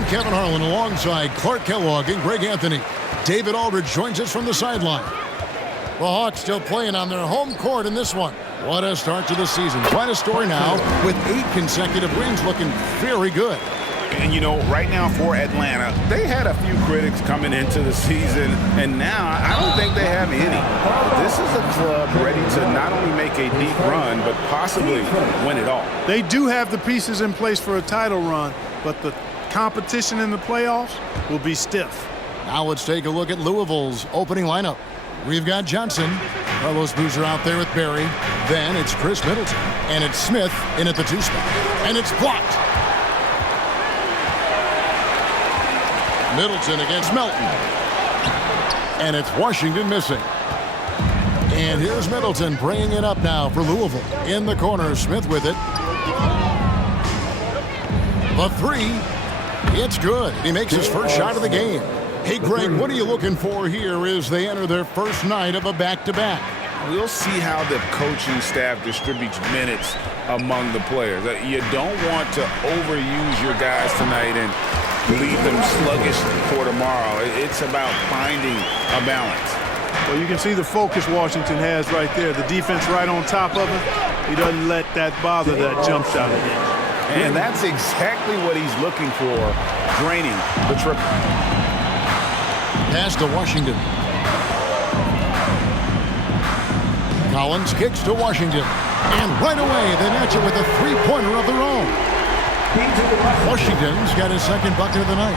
I'm Kevin Harlan alongside Clark Kellogg and Greg Anthony. David Aldridge joins us from the sideline. The Hawks still playing on their home court in this one. What a start to the season. Quite a story now with 8 consecutive wins looking very good. And, you know, right now for Atlanta, they had a few critics coming into the season, and now I don't think they have any. This is a club ready to not only make a deep run, but possibly win it all. They do have the pieces in place for a title run, but the competition in the playoffs will be stiff. Now let's take a look at Louisville's opening lineup. We've got Johnson. Carlos Boozer out there with Barry. Then it's Chris Middleton. And it's Smith in at the 2 spot. And it's blocked. Middleton against Melton. And it's Washington missing. And here's Middleton bringing it up now for Louisville. In the corner, Smith with it. The 3. It's good. He makes his first shot of the game. Hey, Greg, what are you looking for here as they enter their first night of a back-to-back? We'll see how the coaching staff distributes minutes among the players. You don't want to overuse your guys tonight and leave them sluggish for tomorrow. It's about finding a balance. Well, you can see the focus Washington has right there. The defense right on top of him. He doesn't let that bother that jump shot again. And that's exactly what he's looking for, draining the triple. Pass to Washington. Collins kicks to Washington. And right away, they match it with a 3-pointer of their own. Washington's got his second bucket of the night.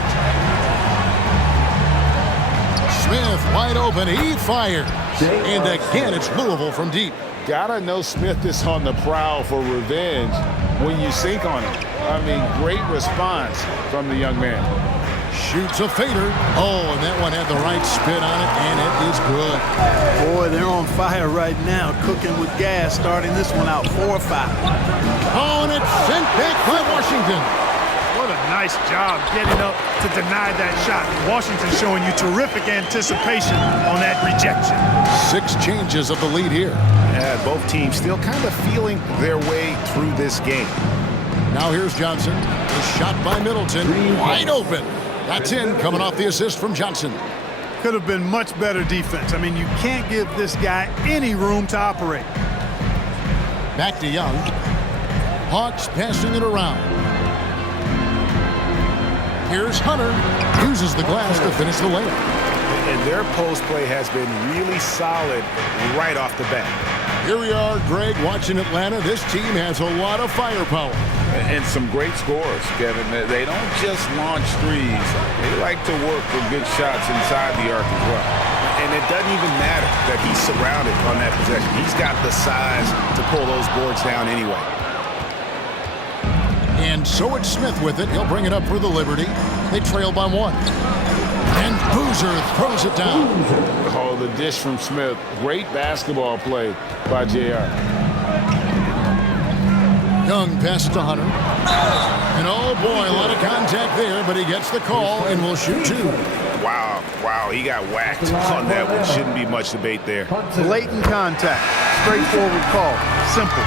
Smith wide open. He fires. And again, it's Louisville from deep. Gotta know Smith is on the prowl for revenge when you sink on him. I mean, great response from the young man. Shoots a fader. Oh, and that one had the right spin on it, and it is good. Boy, they're on fire right now, cooking with gas, starting this one out 4-5. Oh, and it's sent back by Washington. What a nice job getting up to deny that shot. Washington showing you terrific anticipation on that rejection. 6 changes of the lead here. Yeah, both teams still kind of feeling their way through this game. Now here's Johnson. The shot by Middleton. Wide open. That's in, coming off the assist from Johnson. Could have been much better defense. I mean, you can't give this guy any room to operate. Back to Young. Hawks passing it around. Here's Hunter. Uses the glass to finish the layup. And their post play has been really solid right off the bat. Here we are, Greg, watching Atlanta. This team has a lot of firepower. And some great scores, Kevin. They don't just launch threes. They like to work for good shots inside the arc as well. And it doesn't even matter that he's surrounded on that possession. He's got the size to pull those boards down anyway. And so it's Smith with it. He'll bring it up for the Liberty. They trail by 1. And Boozer throws it down. Oh, the dish from Smith. Great basketball play by JR. Young passes to Hunter. And oh boy, a lot of contact there, but he gets the call and will shoot 2. Wow, he got whacked on that one. Shouldn't be much debate there. Blatant contact. Straightforward call. Simple.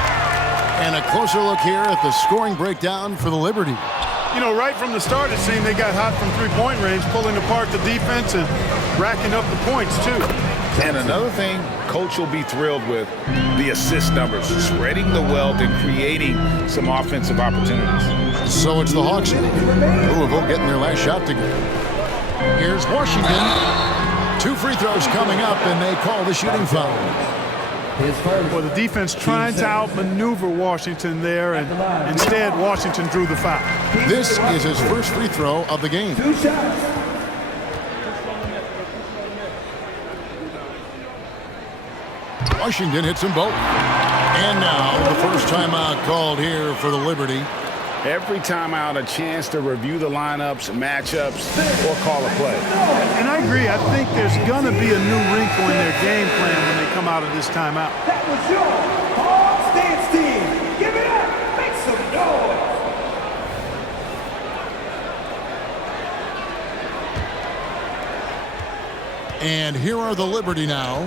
And a closer look here at the scoring breakdown for the Liberty. You know, right from the start, it seemed they got hot from three-point range, pulling apart the defense and racking up the points, too. And another thing, Coach will be thrilled with the assist numbers, spreading the wealth and creating some offensive opportunities. So it's the Hawks. Louisville getting their last shot to go. Here's Washington. 2 free throws coming up, and they call the shooting foul. Well, the defense trying to outmaneuver Washington there, and instead Washington drew the foul. This is his first free throw of the game. 2 shots. Washington hits them both. And now the first timeout called here for the Liberty. Every timeout, a chance to review the lineups, matchups, or call a play. And I agree. I think there's going to be a new wrinkle in their game plan when they come out of this timeout. That was your Hawks dance team. Give it up. Make some noise. And here are the Liberty now.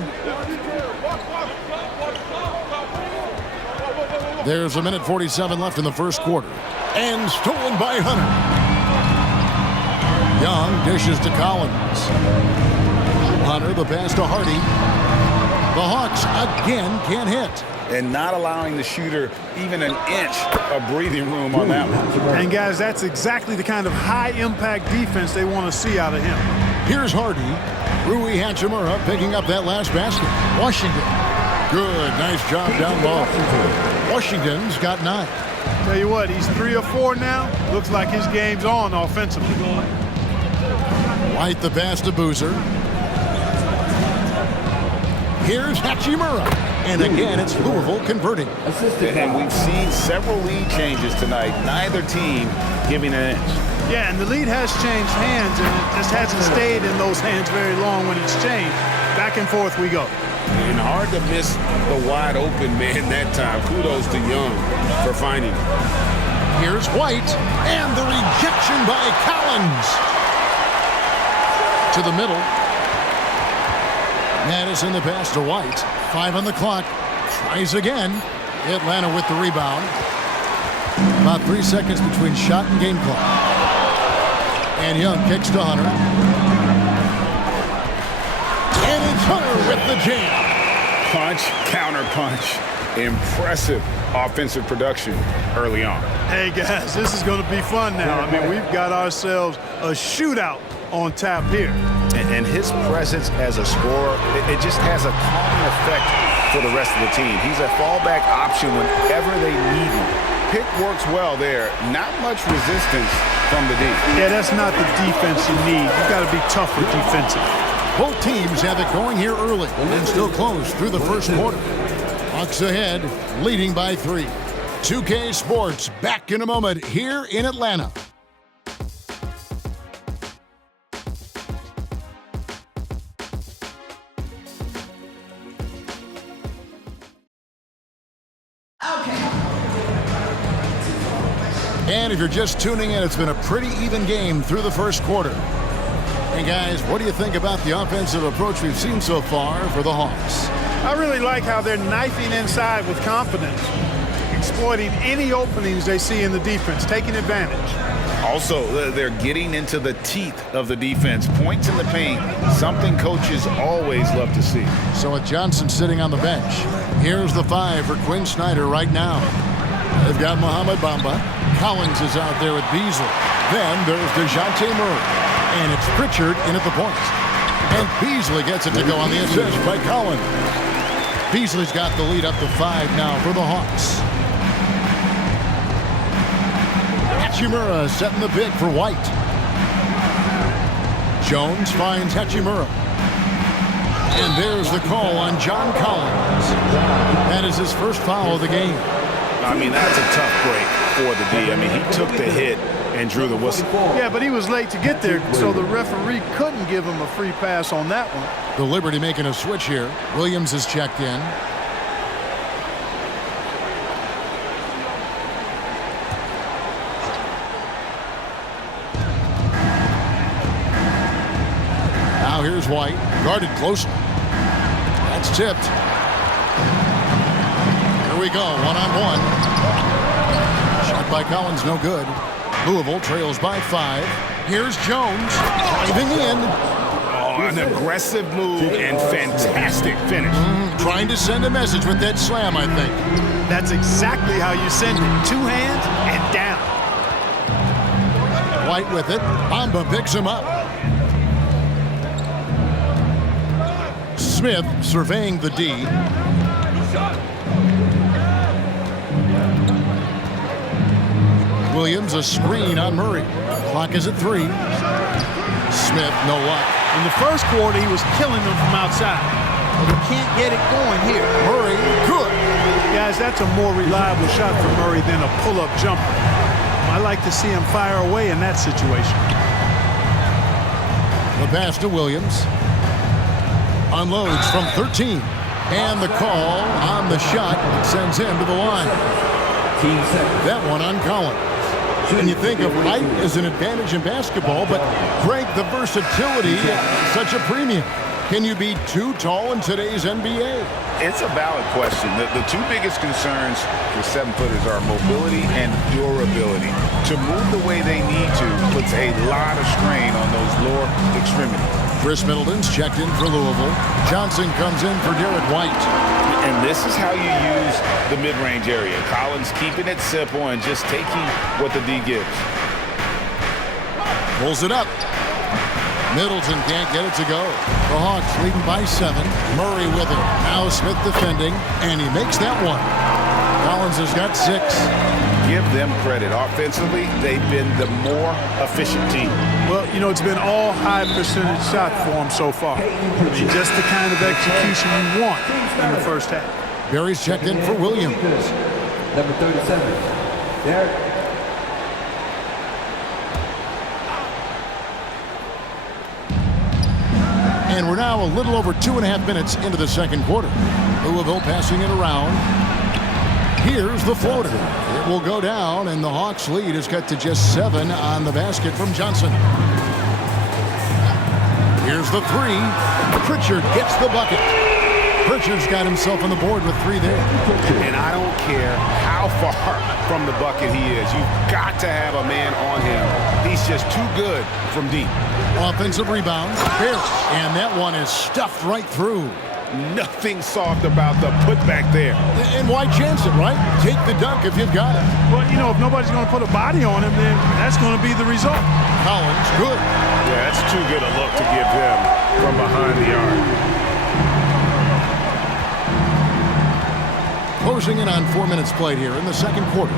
There's 1:47 left in the first quarter. And stolen by Hunter. Young dishes to Collins. Hunter, the pass to Hardy. The Hawks again can't hit. And not allowing the shooter even an inch of breathing room on that one. And, guys, that's exactly the kind of high-impact defense they want to see out of him. Here's Hardy. Rui Hachimura picking up that last basket. Washington. Good. Nice job down low. Washington's got 9. Tell you what, he's 3 or 4 now. Looks like his game's on offensively. White the pass to Boozer. Here's Hachimura. And again, it's Louisville converting. And we've seen several lead changes tonight. Neither team giving an inch. Yeah, and the lead has changed hands, and it just hasn't stayed in those hands very long when it's changed. Back and forth we go. And hard to miss the wide open man that time. Kudos to Young for finding him. Here's White, and the rejection by Collins. To the middle. Madison the pass to White. 5 on the clock. Tries again. Atlanta with the rebound. About 3 seconds between shot and game clock. And Young kicks to Hunter. And it's Hunter with the jam. Punch, counter punch. Impressive offensive production early on. Hey, guys, this is going to be fun now. I mean, we've got ourselves a shootout on tap here. And his presence as a scorer, it just has a calming effect for the rest of the team. He's a fallback option whenever they need him. Pick works well there. Not much resistance from the D. Yeah, that's not the defense you need. You've got to be tougher defensive. Both teams have it going here early and still close through the first quarter. Hawks ahead, leading by 3. 2K Sports back in a moment here in Atlanta. And if you're just tuning in, it's been a pretty even game through the first quarter. And guys, what do you think about the offensive approach we've seen so far for the Hawks? I really like how they're knifing inside with confidence, exploiting any openings they see in the defense, taking advantage. Also, they're getting into the teeth of the defense. Points in the paint, something coaches always love to see. So with Johnson sitting on the bench, here's the 5 for Quinn Snyder right now. They've got Mohamed Bamba. Collins is out there with Beasley. Then there's DeJounte Murray. And it's Pritchard in at the point. And Beasley gets it to go on the assist by Collins. Beasley's got the lead up to 5 now for the Hawks. Hachimura setting the pick for White. Jones finds Hachimura. And there's the call on John Collins. That is his first foul of the game. I mean, that's a tough break for the D. I mean, he took the hit and drew the whistle. Yeah, but he was late to get there, so the referee couldn't give him a free pass on that one. The Liberty making a switch here. Williams is checked in. Now here's White, guarded closely. That's tipped. Here we go, one-on-one. Shot by Collins, no good. Louisville trails by 5. Here's Jones, driving in. Oh, an aggressive move and fantastic finish. Trying to send a message with that slam, I think. That's exactly how you send it. 2 hands and down. White with it. Bamba picks him up. Smith surveying the D. Williams a screen on Murray. Clock is at 3. Smith, no luck. In the first quarter, he was killing them from outside. But he can't get it going here. Murray, good. Guys, that's a more reliable shot for Murray than a pull-up jumper. I like to see him fire away in that situation. The pass to Williams. Unloads from 13. And the call on the shot sends him to the line. That one on Collins. And you think of height as an advantage in basketball, but Greg, the versatility, such a premium. Can you be too tall in today's NBA? It's a valid question. The two biggest concerns for 7-footers are mobility and durability. To move the way they need to puts a lot of strain on those lower extremities. Chris Middleton's checked in for Louisville. Johnson comes in for Derek White. And this is how you use the mid-range area. Collins keeping it simple and just taking what the D gives. Pulls it up. Middleton can't get it to go. The Hawks leading by 7. Murray with it. Now Smith defending, and he makes that one. Collins has got 6. Give them credit. Offensively, they've been the more efficient team. Well, you know, it's been all high percentage shot for them so far. I mean, just the kind of execution you want in the first half. Barry's checked in for Williams. Number 37, Derek. And we're now a little over 2.5 minutes into the second quarter. Louisville passing it around. Here's the floater. It will go down, and the Hawks lead is cut to just 7 on the basket from Johnson. Here's the 3. Pritchard gets the bucket. Pritchard's got himself on the board with 3 there. And I don't care how far from the bucket he is. You've got to have a man on him. He's just too good from deep. Offensive rebound. Barry. And that one is stuffed right through. Nothing soft about the putback there. And why chance it, right? Take the dunk if you've got it. Well, you know, if nobody's going to put a body on him, then that's going to be the result. Collins, good. Yeah, that's too good a look to give him from behind the arc. Closing in on 4 minutes played here in the second quarter.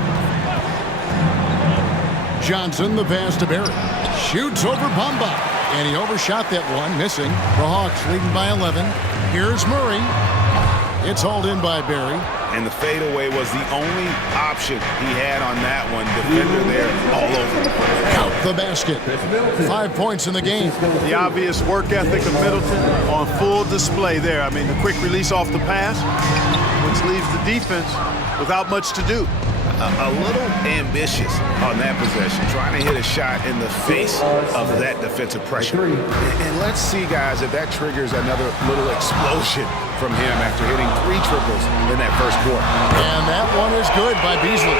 Johnson, the pass to Barry. Shoots over Bamba. And he overshot that one, missing. The Hawks leading by 11. Here's Murray. It's hauled in by Barry. And the fadeaway was the only option he had on that one. Defender there all over. Out the basket. 5 points in the game. The obvious work ethic of Middleton on full display there. I mean, the quick release off the pass, which leaves the defense without much to do. A little ambitious on that possession, trying to hit a shot in the face of that defensive pressure. And let's see, guys, if that triggers another little explosion from him after hitting 3 triples in that first quarter. And that one is good by Beasley.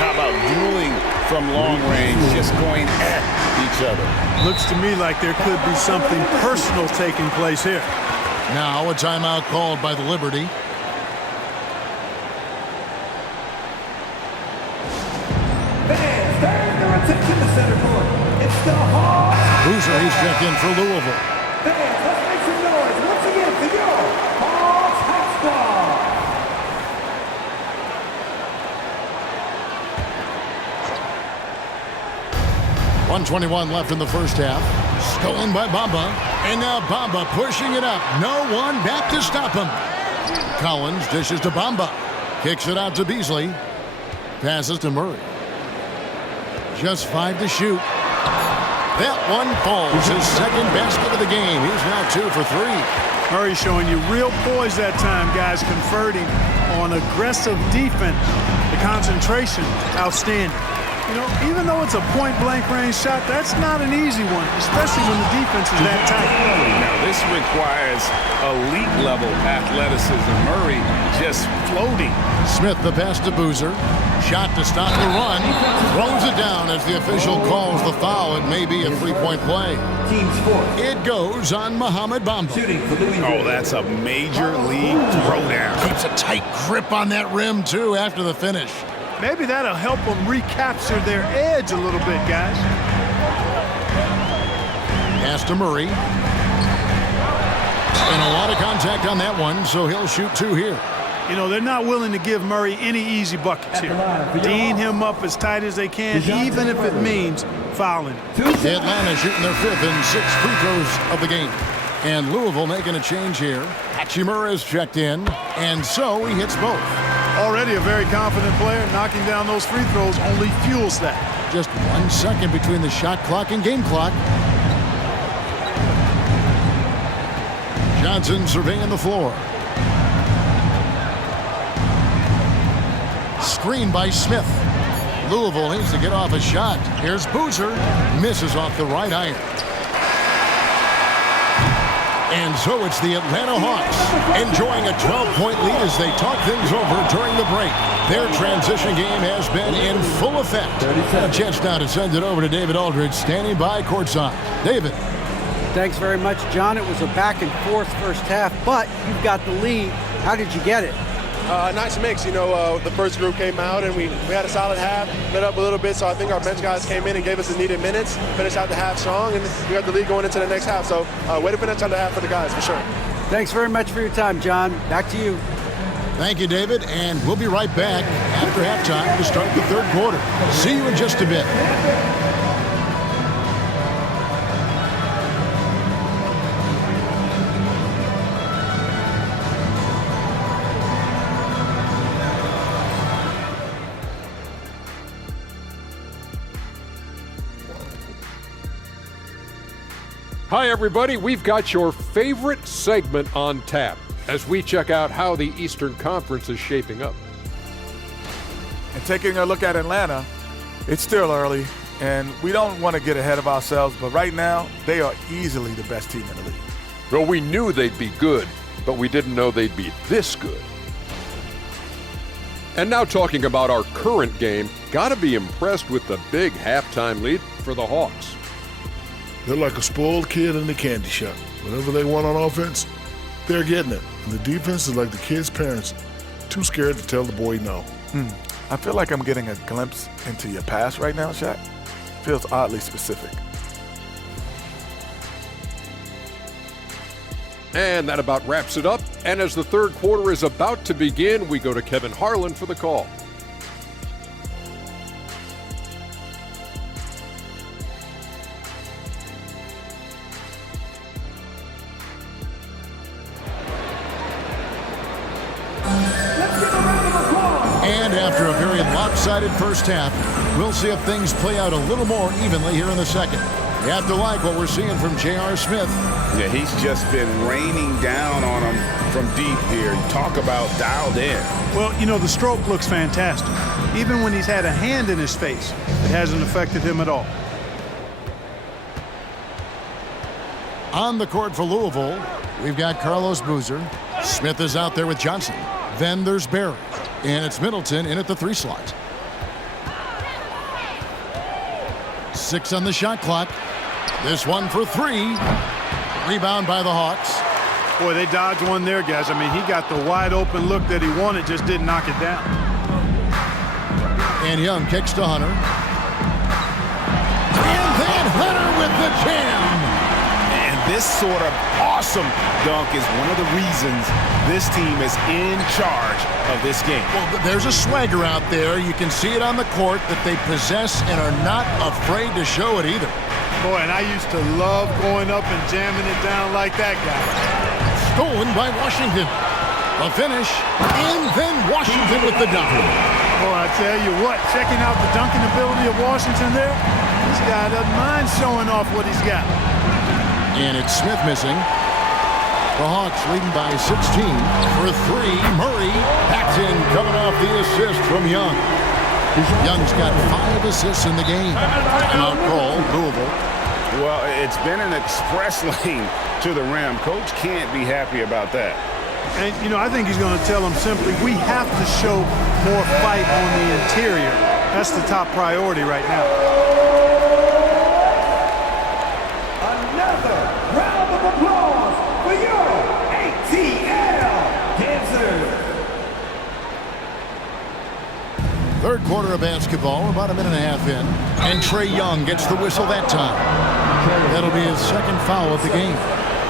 How about dueling from long range, just going at each other? Looks to me like there could be something personal taking place here. Now a timeout called by the Liberty. Fans, turn their attention to center court. It's the Hawks. Boozer, he's checked in for Louisville. Fans, let's make some noise once again for your Hawks Hot Squad. 1:21 left in the first half. Stolen by Bamba. And now Bamba pushing it up. No one back to stop him. Collins dishes to Bamba. Kicks it out to Beasley. Passes to Murray. Just 5 to shoot. That one falls. His second basket of the game. He's now 2 for 3. Murray showing you real poise that time, guys, converting on aggressive defense. The concentration, outstanding. You know, even though it's a point-blank range shot, that's not an easy one, especially when the defense is that tight. Now, this requires elite-level athleticism. Murray just floating. Smith the pass to Boozer. Shot to stop the run. Throws it down as the official calls the foul. It may be a 3-point play. Team fourth. It goes on Mohamed Bamba. Shooting for Louisville. Oh, that's a major league throwdown. Keeps a tight grip on that rim, too, after the finish. Maybe that'll help them recapture their edge a little bit, guys. Pass to Murray. And a lot of contact on that one, so he'll shoot 2 here. You know, they're not willing to give Murray any easy buckets here. Dean him up as tight as they can, even if it means fouling. Atlanta shooting their 5th and 6th free throws of the game. And Louisville making a change here. Hachimura is checked in, and so he hits both. Already a very confident player. Knocking down those free throws only fuels that. Just 1 second between the shot clock and game clock. Johnson surveying the floor. Screen by Smith. Louisville needs to get off a shot. Here's Boozer. Misses off the right iron. And so it's the Atlanta Hawks enjoying a 12-point lead as they talk things over during the break. Their transition game has been in full effect. A chance now to send it over to David Aldridge, standing by courtside. David. Thanks very much, John. It was a back-and-forth first half, but you've got the lead. How did you get it? Nice mix. The first group came out and we had a solid half, lit up a little bit, so I think our bench guys came in and gave us the needed minutes, finished out the half strong, and we got the lead going into the next half. So way to finish out the half for the guys, for sure. Thanks very much for your time, John. Back to you. Thank you, David, and we'll be right back after halftime to start the third quarter. See you in just a bit. Hi, everybody. We've got your favorite segment on tap as we check out how the Eastern Conference is shaping up. And taking a look at Atlanta, it's still early, and we don't want to get ahead of ourselves, but right now, they are easily the best team in the league. Well, we knew they'd be good, but we didn't know they'd be this good. And now talking about our current game, got to be impressed with the big halftime lead for the Hawks. They're like a spoiled kid in the candy shop. Whatever they want on offense, they're getting it. And the defense is like the kid's parents, too scared to tell the boy no. I feel like I'm getting a glimpse into your past right now, Shaq. Feels oddly specific. And that about wraps it up. And as the third quarter is about to begin, we go to Kevin Harlan for the call. And after a very lopsided first half, we'll see if things play out a little more evenly here in the second. You have to like what we're seeing from J.R. Smith. Yeah, he's just been raining down on him from deep here. Talk about dialed in. Well, the stroke looks fantastic. Even when he's had a hand in his face, it hasn't affected him at all. On the court for Louisville, we've got Carlos Boozer. Smith is out there with Johnson. Then there's Barry. And it's Middleton in at the 3 slot. 6 on the shot clock. This one for 3. Rebound by the Hawks. Boy, they dodged one there, guys. I mean, he got the wide open look that he wanted, just didn't knock it down. And Young kicks to Hunter. And then Hunter with the jam. This sort of awesome dunk is one of the reasons this team is in charge of this game. Well, there's a swagger out there. You can see it on the court that they possess and are not afraid to show it either. Boy, and I used to love going up and jamming it down like that guy. Stolen by Washington. A finish, and then Washington with the dunk. Boy, I tell you what, checking out the dunking ability of Washington there, this guy doesn't mind showing off what he's got. And it's Smith missing. The Hawks leading by 16 for 3. Murray backs in, coming off the assist from Young. Young's got 5 assists in the game. Timeout call, Louisville. Well, it's been an express lane to the rim. Coach can't be happy about that. And, I think he's going to tell them simply, we have to show more fight on the interior. That's the top priority right now. Round of applause for your ATL dancers. Third quarter of basketball, about a minute and a half in. And Trae Young gets the whistle that time. That'll be his second foul of the game.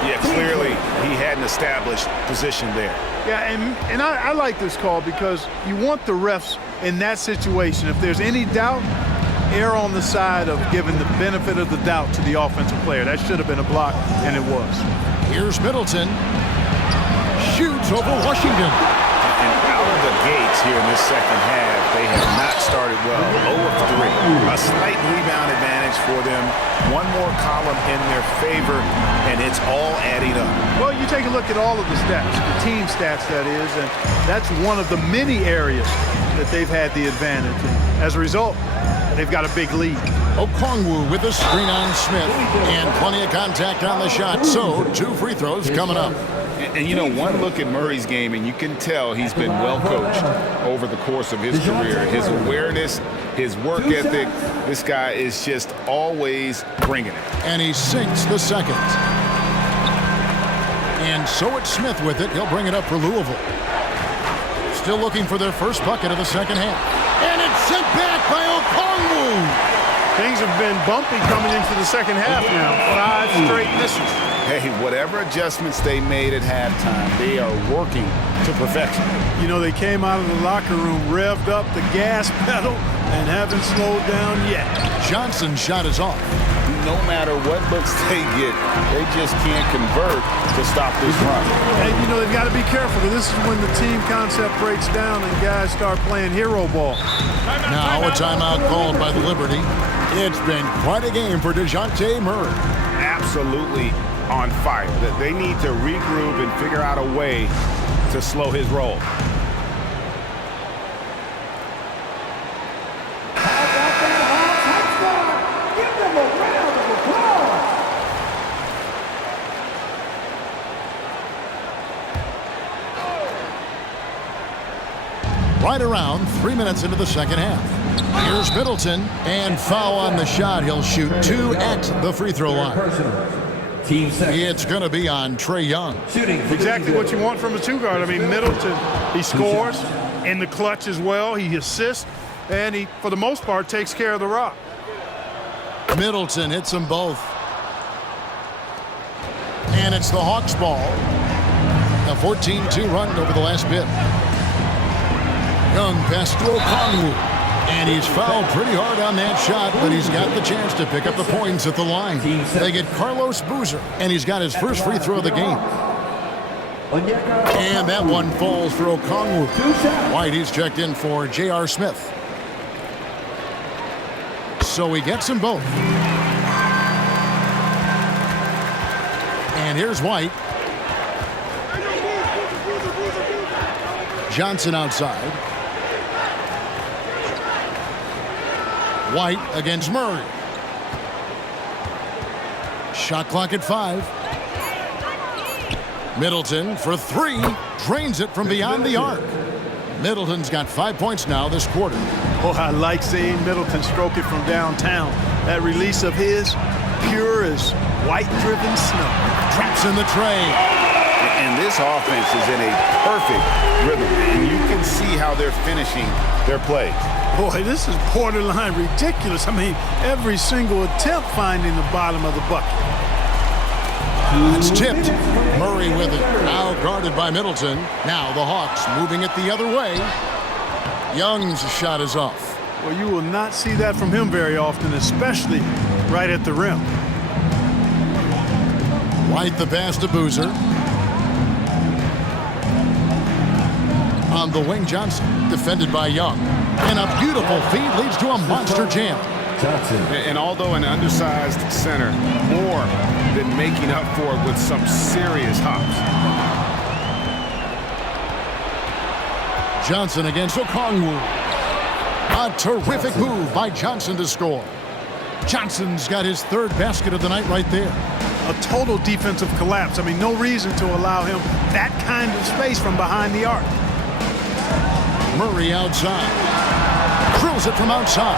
Yeah, clearly he had an established position there. Yeah, and I like this call because you want the refs in that situation. If there's any doubt, err on the side of giving the benefit of the doubt to the offensive player. That should have been a block, and it was. Here's Middleton. Shoots over Washington. And out of the gates here in this second half, they have not started well. 0 of 3. A slight rebound advantage for them. One more column in their favor, and it's all adding up. Well, you take a look at all of the stats, the team stats, that is, and that's one of the many areas that they've had the advantage. And as a result, they've got a big lead. Okongwu with the screen on Smith. And plenty of contact on the shot. So 2 free throws coming up. And you know, one look at Murray's game, and you can tell he's been well coached over the course of his career. His awareness, his work ethic, this guy is just always bringing it. And he sinks the second. And so it's Smith with it. He'll bring it up for Louisville. Still looking for their first bucket of the second half. And it's sent back by Okongwu. Things have been bumpy coming into the second half now. 5 straight misses. Hey, whatever adjustments they made at halftime, they are working to perfection. You know, they came out of the locker room, revved up the gas pedal, and haven't slowed down yet. Johnson's shot is off. No matter what looks they get, they just can't convert to stop this run. And, you know, they've got to be careful, because this is when the team concept breaks down and guys start playing hero ball. Now a timeout called by the Liberty. It's been quite a game for DeJounte Murray. Absolutely on fire. They need to regroup and figure out a way to slow his roll. How about that Hawks score? Give them a round of applause. Right around 3 minutes into the second half. Here's Middleton, and foul on the shot. He'll shoot 2 at the free throw line. It's going to be on Trae Young. Exactly what you want from a 2 guard. I mean, Middleton, he scores in the clutch as well. He assists, and he, for the most part, takes care of the rock. Middleton hits them both. And it's the Hawks ball. A 14-2 run over the last bit. Young pass to Okongwu. And he's fouled pretty hard on that shot, but he's got the chance to pick up the points at the line. They get Carlos Boozer, and he's got his first free throw of the game. And that one falls for Okongwu. White, he's checked in for J.R. Smith. So he gets them both. And here's White. Johnson outside. White against Murray. Shot clock at 5. Middleton for 3. Drains it from beyond the arc. Middleton's got 5 points now this quarter. Oh, I like seeing Middleton stroke it from downtown. That release of his, pure as white-driven snow. Traps in the tray. And this offense is in a perfect rhythm. And you can see how they're finishing their plays. Boy, this is borderline ridiculous. I mean, every single attempt finding the bottom of the bucket. It's tipped. Murray with it. Now guarded by Middleton. Now the Hawks moving it the other way. Young's shot is off. Well, you will not see that from him very often, especially right at the rim. White the pass to Boozer. On the wing, Johnson, defended by Young. And a beautiful feed leads to a monster jam. And although an undersized center, more than making up for it with some serious hops. Johnson against Okongwu. A terrific move by Johnson to score. Johnson's got his 3rd basket of the night right there. A total defensive collapse. I mean, no reason to allow him that kind of space from behind the arc. Murray outside. Drills it from outside.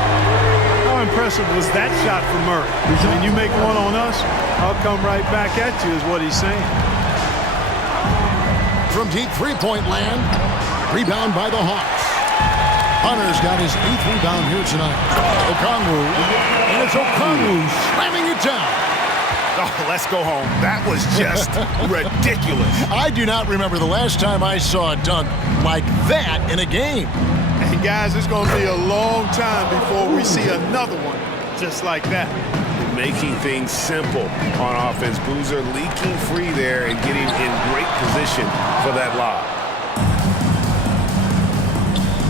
How impressive was that shot from Murray? When you make one on us, I'll come right back at you is what he's saying. From deep three-point land. Rebound by the Hawks. Hunter's got his 8th rebound here tonight. Okongwu. And it's Okongwu slamming it down. Oh, let's go home. That was just ridiculous. I do not remember the last time I saw a dunk like that in a game. And guys, it's going to be a long time before we see another one just like that. Making things simple on offense. Boozer leaking free there and getting in great position for that lob.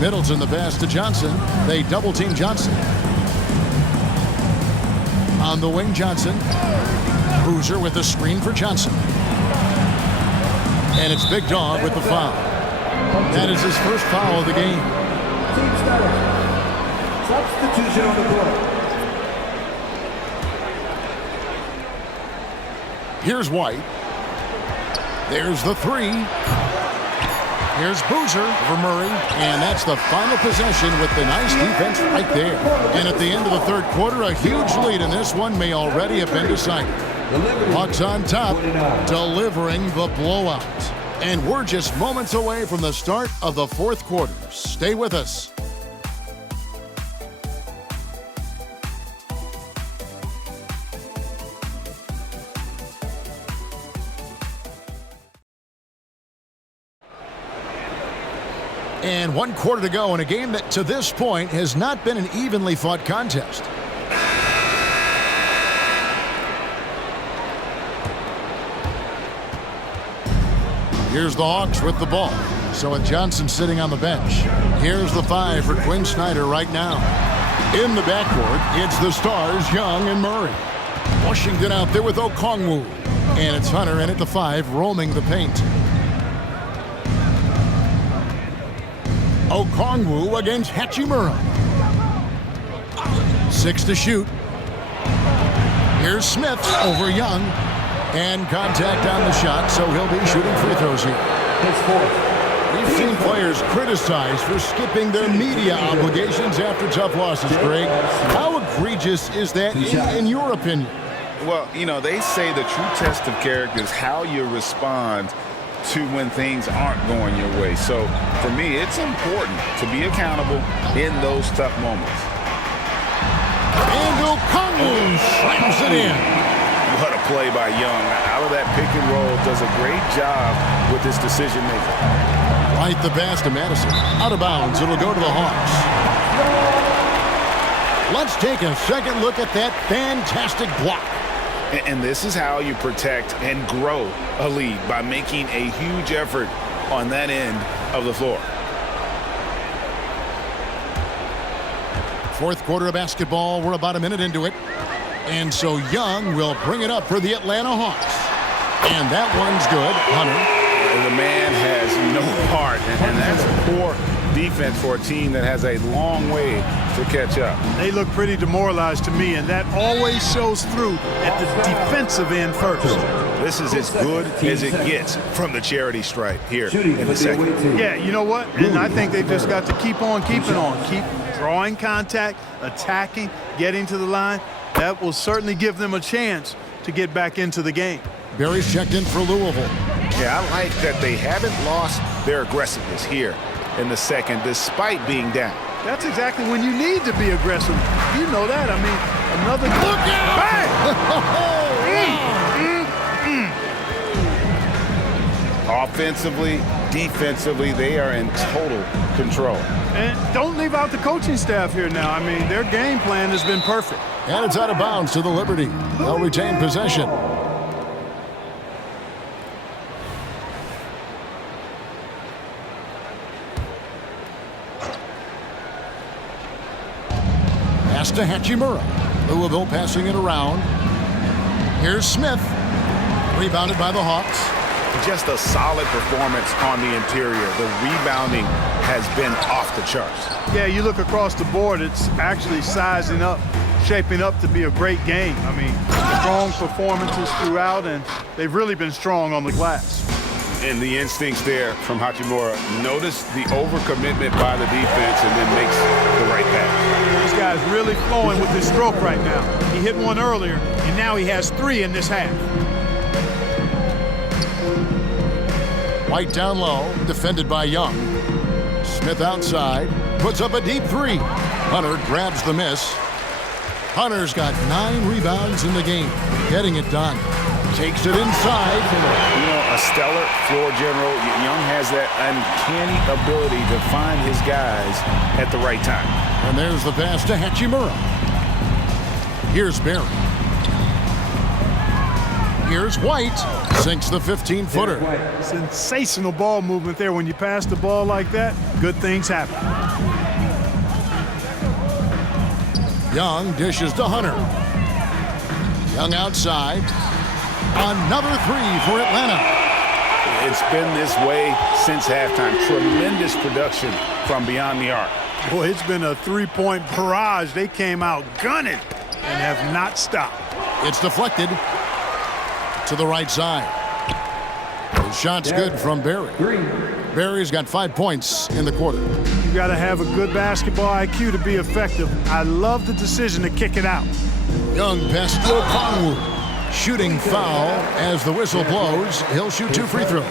Middleton the pass to Johnson. They double team Johnson. On the wing, Johnson. Boozer with the screen for Johnson. And it's Big Dog with the foul. That is his first foul of the game. Team starter. Substitution on the court. Here's White. There's the three. Here's Boozer for Murray, and that's the final possession with the nice defense right there. And at the end of the third quarter, a huge lead in this one may already have been decided. Hawks on top, delivering the blowout. And we're just moments away from the start of the fourth quarter. Stay with us. And 1 quarter to go in a game that to this point has not been an evenly fought contest. Here's the Hawks with the ball. So with Johnson sitting on the bench. Here's the 5 for Quinn Snyder right now. In the backcourt, it's the stars, Young and Murray. Washington out there with Okongwu. And it's Hunter in at the 5, roaming the paint. Okongwu against Hachimura. 6 to shoot. Here's Smith over Young. And contact on the shot, so he'll be shooting free throws here. We've seen players criticized for skipping their media obligations after tough losses, Greg. How egregious is that in your opinion? Well, you know, they say the true test of character is how you respond to when things aren't going your way. So, for me, it's important to be accountable in those tough moments. And Okongwu slams it in. What a play by Young. Out of that pick and roll, does a great job with his decision making. Right the pass to Madison. Out of bounds, it'll go to the Hawks. Let's take a second look at that fantastic block. And this is how you protect and grow a lead, by making a huge effort on that end of the floor. Fourth quarter of basketball. We're about a minute into it. And so Young will bring it up for the Atlanta Hawks. And that one's good. Hunter. The man has no heart, and that's poor defense for a team that has a long way to catch up. They look pretty demoralized to me, and that always shows through at the defensive end first. This is as good as it gets from the charity stripe here in the second. Yeah, you know what? And I think they've just got to keep on keeping on. Keep drawing contact, attacking, getting to the line. That will certainly give them a chance to get back into the game. Barry's checked in for Louisville. Yeah, I like that they haven't lost their aggressiveness here in the second, despite being down. That's exactly when you need to be aggressive. You know that. I mean, another look out! Offensively, defensively, they are in total control. And don't leave out the coaching staff here now. I mean, their game plan has been perfect. And it's out of bounds to the Liberty. They'll retain possession. Pass to Hachimura. Louisville passing it around. Here's Smith. Rebounded by the Hawks. Just a solid performance on the interior. The rebounding has been off the charts. Yeah, you look across the board, it's actually sizing up, shaping up to be a great game. I mean, strong performances throughout, and they've really been strong on the glass. And the instincts there from Hachimura. Notice the overcommitment by the defense and then makes the right pass. This guy's really flowing with his stroke right now. He hit one earlier, and now he has 3 in this half. White down low, defended by Young. Smith outside, puts up a deep 3. Hunter grabs the miss. Hunter's got 9 rebounds in the game, getting it done. Takes it inside. You know, a stellar floor general. Young has that uncanny ability to find his guys at the right time. And there's the pass to Hachimura. Here's Barry. Here's White. Sinks the 15-footer. Sensational ball movement there. When you pass the ball like that, good things happen. Young dishes to Hunter. Young outside. Another 3 for Atlanta. It's been this way since halftime. Tremendous production from beyond the arc. Boy, it's been a 3-point barrage. They came out gunning and have not stopped. It's deflected. to the right side. The shot's good from Barry. Barry's got 5 points in the quarter. You got to have a good basketball IQ to be effective. I love the decision to kick it out. Young pass to Okongwu. Shooting foul as the whistle blows. He'll shoot 2 free throws.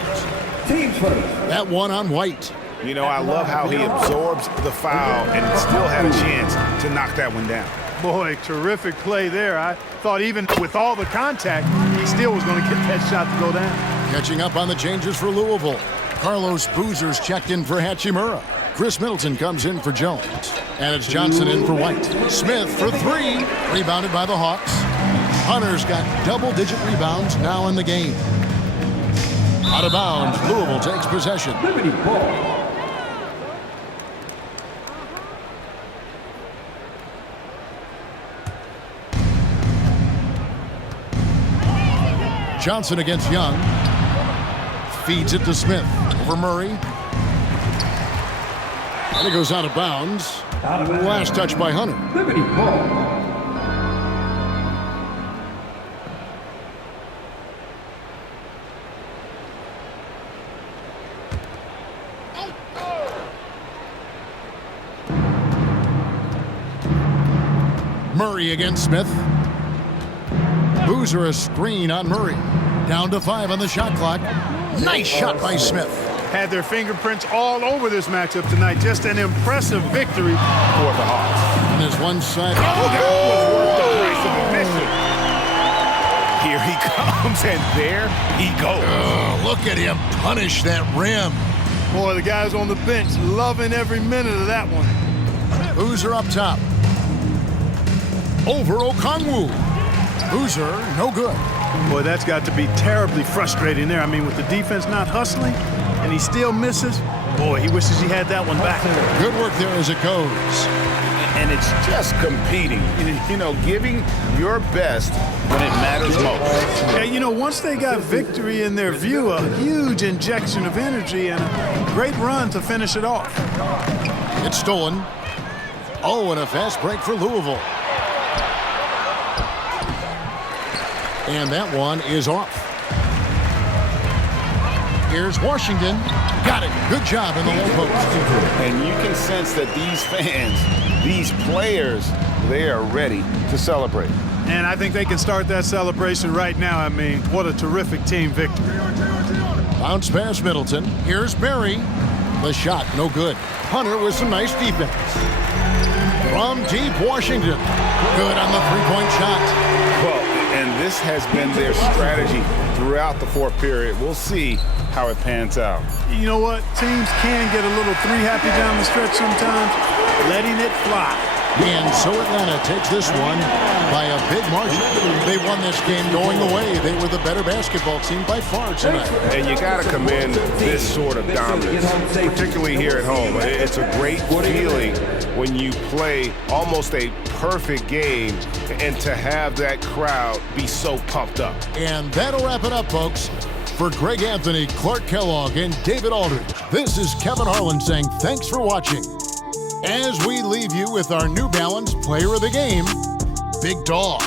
That one on White. You know, I love how he absorbs the foul and still had a chance to knock that one down. Boy, terrific play there. I thought even with all the contact, he still was going to get that shot to go down. Catching up on the changes for Louisville. Carlos Boozer's checked in for Hachimura. Chris Middleton comes in for Jones. And it's Johnson in for White. Smith for 3. Rebounded by the Hawks. Hunter's got double-digit rebounds now in the game. Out of bounds, Louisville takes possession. Johnson against Young. Feeds it to Smith. Over Murray. And it goes out of bounds. Last touch by Hunter. Murray against Smith. Boozer a screen on Murray. Down to 5 on the shot clock. Nice shot by Smith. Had their fingerprints all over this matchup tonight. Just an impressive victory for the Hawks. And there's one side. Here he comes, and there he goes. Oh, look at him punish that rim. Boy, the guys on the bench loving every minute of that one. Boozer up top. Over Okongwu. Boozer, no good. Boy, that's got to be terribly frustrating there. I mean, with the defense not hustling, and he still misses. Boy, he wishes he had that one back. Good work there as it goes. And it's just competing, you know, giving your best when it matters most. Yeah, you know, once they got victory in their view, a huge injection of energy and a great run to finish it off. It's stolen. Oh, and a fast break for Louisville. And that one is off. Here's Washington. Got it. Good job in the low post. And you can sense that these fans, these players, they are ready to celebrate. And I think they can start that celebration right now. I mean, what a terrific team victory. Bounce pass Middleton. Here's Barry. The shot, no good. Hunter with some nice defense. From deep, Washington. Good on the three-point shot. Well, and this has been their strategy throughout the fourth period. We'll see how it pans out. You know what? Teams can get a little three-happy down the stretch sometimes, letting it fly. And so Atlanta takes this one by a big margin. They won this game going away. They were the better basketball team by far tonight. And you got to commend this sort of dominance, particularly here at home. It's a great feeling when you play almost a perfect game and to have that crowd be so pumped up. And that'll wrap it up, folks. For Greg Anthony, Clark Kellogg, and David Aldridge, this is Kevin Harlan saying thanks for watching. As we leave you with our New Balance Player of the Game, Big Dog.